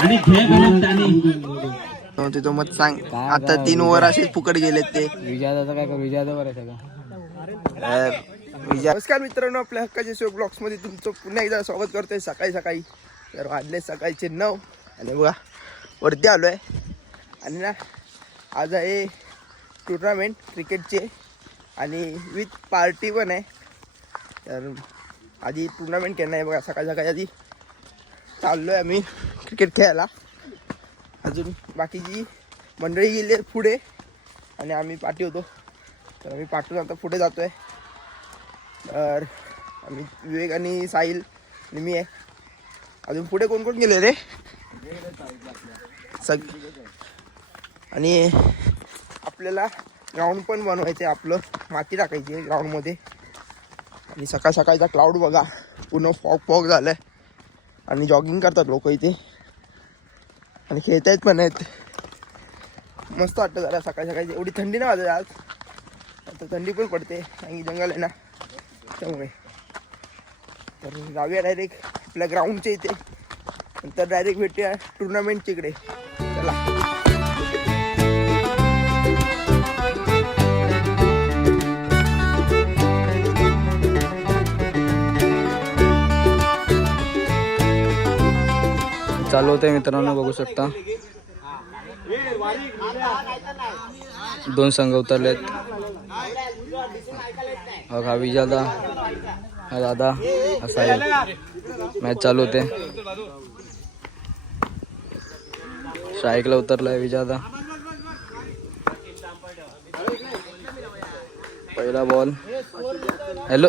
आणि तिथं मग सांग. आता तीन ओव्हर असेच फुकट गेलेत ते. विजयाचा काय करू? विजयाचा बरं सगळं. विजय नमस्कार मित्रांनो आपल्या हक्काचे शोक ब्लॉग्समध्ये तुमचं पुन्हा एकदा स्वागत करतोय सकाळी सकाळी. तर वाजले सकाळचे नऊ. आणि बघा वरती आलो आहे आणि ना आज आहे टुर्नामेंट क्रिकेटचे. आणि विथ पार्टी पण आहे. तर आधी टुर्नामेंट केलं आहे बघा सकाळी सकाळी आधी. चाललो आहे आम्ही. क्रिकेट खेळायला. अजून बाकीची मंडळी गेली पुढे आणि आम्ही पाठी होतो. तर आम्ही पाठून आता पुढे जातो आहे तर आम्ही विवेक आणि साहिल आणि मी आहे. अजून पुढे कोण कोण गेले रे? सग आणि आपल्याला ग्राउंड पण बनवायचं आहे आपलं. माती टाकायची आहे ग्राउंडमध्ये आणि सकाळ सकाळचा क्लाउड बघा. पूर्ण फॉग फॉग झालं आहे आणि जॉगिंग करतात लोक इथे. आणि खेळतायत पण आहेत मस्त वाटतं जरा सकाळी सकाळी. एवढी थंडी ना वाजत आज. आता थंडी पण पडते. आणि जंगल आहे ना. त्यामुळे. तर जाऊया डायरेक्ट आपल्या ग्राउंडच्या इथे. नंतर डायरेक्ट भेटूया टुर्नामेंटच्या इकडे. चला होते मित्रांनो, बघू शकता. दोन संघ उतरलेत. हा हा विजादा, हा दादा असा चालू होते. स्ट्राईकला उतरलाय विजादा. पहिला बॉल हॅलो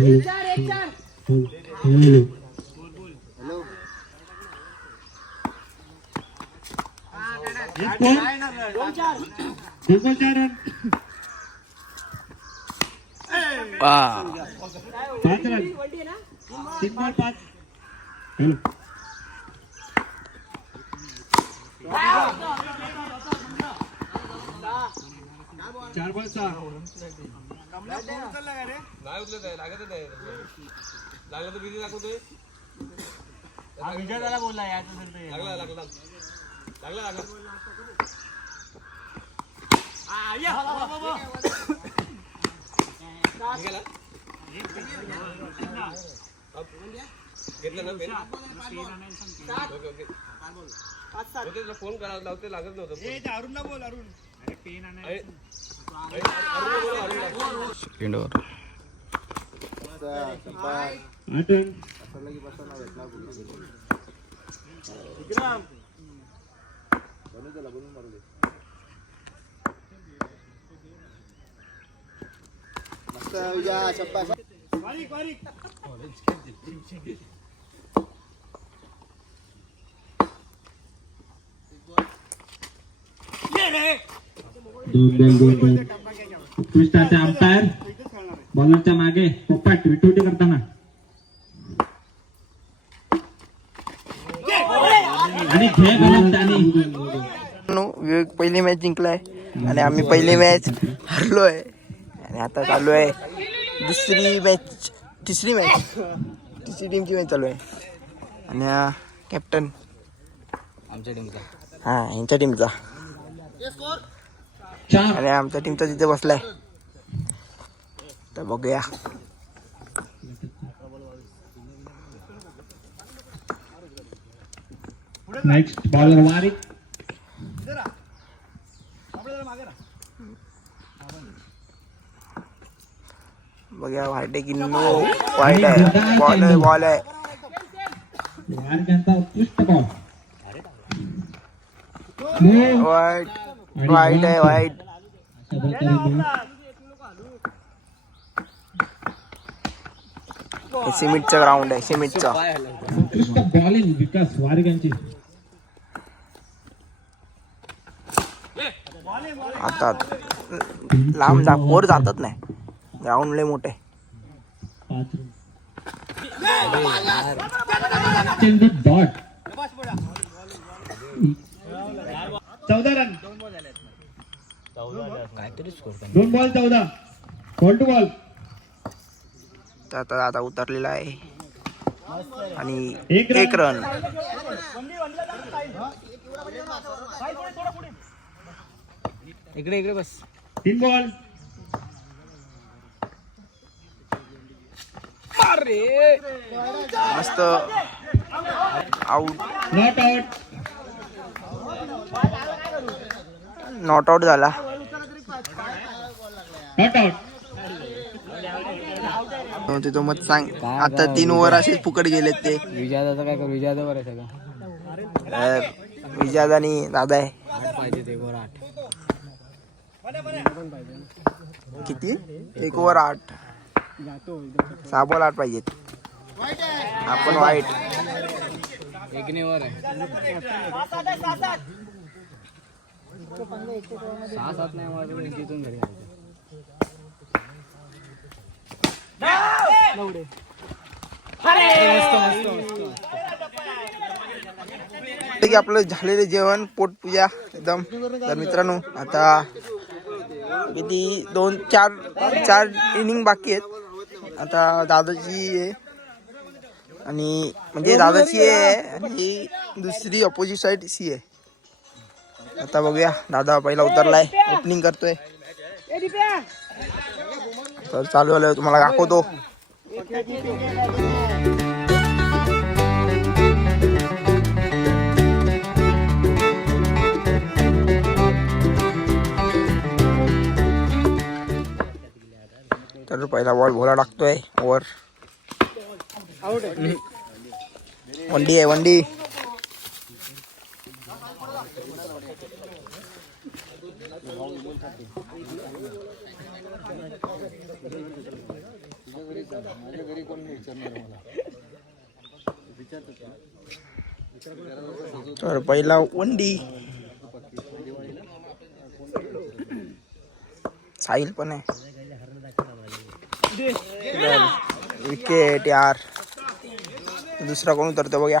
कुठले येते? परत वाईट बॉल हम्म. हम्म. हम्म. एक बॉल. दोन बॉल. चार रन पाच रन तीन बॉल. पाच हॅलो चार बॉल सहा सेकंड ओव्हर आठ रन दोन दोन उत्कृष्टाचे अंपायर बॉलरच्या मागे विटोटी करताना. आणि नो, विवेक पहिली मॅच जिंकलाय आणि आम्ही पहिली मॅच हरलो आहे आणि आता चालू आहे दुसरी मॅच तिसरी मॅच तिसरी टीमची मॅच चालू आहे. आणि हा कॅप्टन आमच्या टीमचा हा यांच्या टीमचा आणि आमच्या टीमचा तिथे बसलाय तर बघूया नेक्स्ट बॉलर वारिक बघूया वाईट आहे की नो वाईट आहे बॉल आहे बॉल आहे बॉल वाईट वाईट आहे वाईट हे सिमेंटचं ग्राउंड आहे सिमेंटचं. उत्कृष्ट बॉलिंग विकास आता लांब जा वर जातच नाही. ग्राउंड लय मोठे पाच चेंडू दोन बॉल चौदा बॉल टू बॉल आता आता उतरलेला आहे. आणि एक रन. एक रन इकडे इकडे बस. तीन बॉल मस्त. Out not out not out झाला. नॉट आउट ते तो मत सांग. आता तीन ओव्हर असेच फुकट गेलेत ते. विजयादाचं काय करू? विजयादावर आहे सगळं. अं, विजाद आणि दादा आहे. आठ पाहिजे ते वर आठ. किती? एक ओव्हर आठ. सहा बॉल आठ पाहिजेत. आपण वाईट. एक सहा सात नाही मला की आपलं झालेलं जेवण पोटपूजा एकदम. तर मित्रांनो आता किती दोन चार चार इनिंग बाकी आहेत. आता दादाची आहे. आणि म्हणजे दादाची आहे आणि दुसरी अपोजिट साईड सी आहे. आता बघूया दादा पहिला उतरलाय. ओपनिंग करतोय. तर चालू आलं तुम्हाला दाखवतो. तर पहिला बॉल भोला टाकतोय वर. वंडी आहे वंडी. तर पहिला वंडी साहिल पण आहे. विकेट यार. दुसरा कोण उतरतो बघ्या.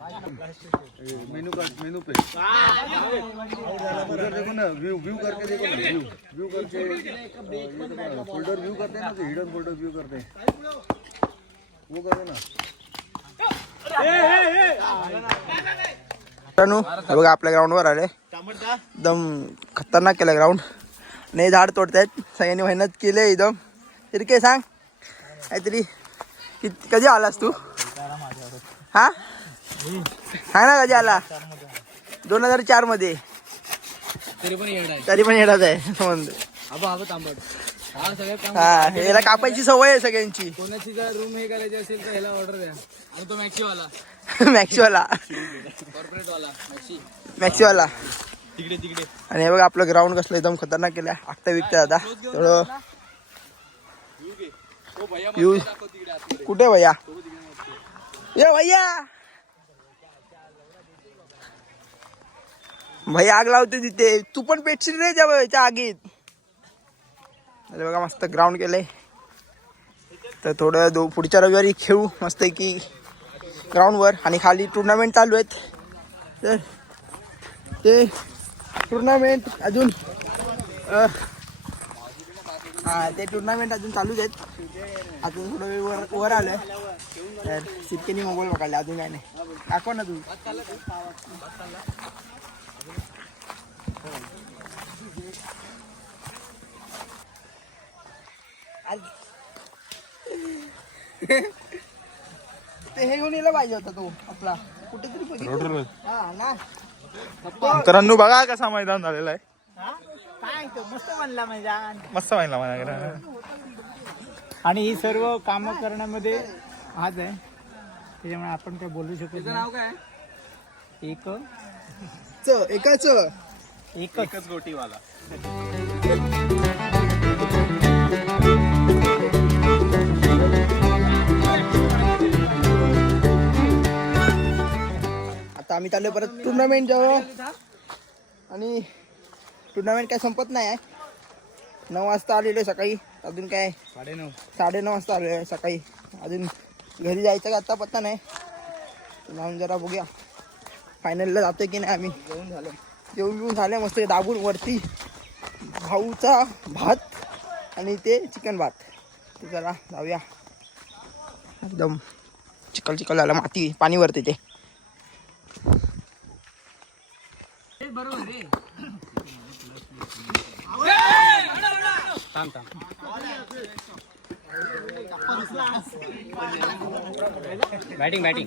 मेनू कार्ड मेनू पे. उधर देखो ना व्यू व्यू करके देखो ना व्यू व्यू करके फोल्डर व्यू करते हैं ना तो हिडन फोल्डर व्यू करते हैं. वो करो ना. मित्रांनो हे बघा आपल्या ग्राउंडवर आले. एकदम खतरनाक केलं ग्राउंड नाही झाड तोडतायत. सगळ्यांनी मेहनत केली एकदम. तरी काय सांग. काहीतरी. कधी आलास तू? हा? सांग ना कधी आला दोन हजार चारमध्ये तरी पण तरी पण येणार आहे हा हा याला कापायची सवय आहे सगळ्यांची कोणाची जर रूम हे करायची असेल तर ह्याला ऑर्डर द्या आणि तो मॅक्सी वाला मॅक्सीवाला कॉर्पोरेट वाला मॅक्सी मॅक्सीवाला तिकडे तिकडे आणि हे बघा आपलं ग्राउंड कसलं एकदम खतरनाक केलं आत्ता विकतं आता थोडं कुठे भैया ये भैया भाई आग लावते तिथे. तू पण पेटशील रे त्या त्या आगीत? अरे बघा मस्त ग्राउंड केलंय. तर थोडं दो पुढच्या रविवारी खेळू मस्त की ग्राउंडवर आणि खाली टुर्नामेंट चालू आहेत. तर ते टुर्नामेंट अजून हां हा ते टुर्नामेंट अजून चालूच आहेत. अजून थोडं वेळ वर वर आलं तर सिटकेनी मोबाईल पकडला अजून काय नाही. दाखव ना तू. ते हे घेऊन यायला पाहिजे होता तो आपला. कुठेतरी बघितलं. हा ना. मित्रांनो बघा कसा मैदान झालेला आहे. काय तो? मस्त बनला मैदान. मस्त महिला मला आणि ही सर्व कामं करण्यामध्ये हाच आहे. त्याच्यामुळे आपण काय बोलू शकत नाव काय एक च एकाच एकच. आता आम्ही चाललोय परत टुर्नामेंट जवळ. आणि टुर्नामेंट काय संपत नाही आहे. नऊ वाजता आलेलो आहे सकाळी. अजून काय? साडेनऊ. साडेनऊ वाजता आलेलो आहे सकाळी. अजून घरी जायचं का आता पत्ता नाही. जरा बघूया. फायनलला जातोय की नाही आम्ही. जेवून झालं. जेवून बिवून झालं मस्त दाबून वरती भाऊचा भात आणि ते चिकन भात. ते जरा जाऊया. एकदम चिकल चिकल झालं माती पाणी वरती ते बॅटिंग बॅटिंग.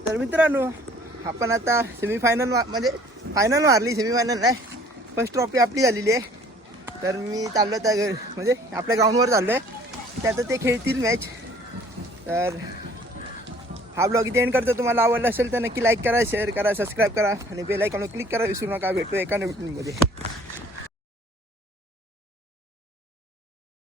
तर मित्रांनो आपण आता सेमीफायनल म्हणजे फायनल मारली सेमीफायनल नाही. फर्स्ट ट्रॉफी आपली झालेली आहे. तर मी चाललो आता घर म्हणजे आपल्या ग्राउंडवर चाललो आहे त्यात ते खेळतील मॅच तर हा ब्लॉग इथे एंड करतो. तुम्हाला आवडला असेल तर नक्की लाईक करा शेअर करा सबस्क्राईब करा. आणि बेलायकॉनवर क्लिक करा विसरू नका. भेटू एका नवीनमध्ये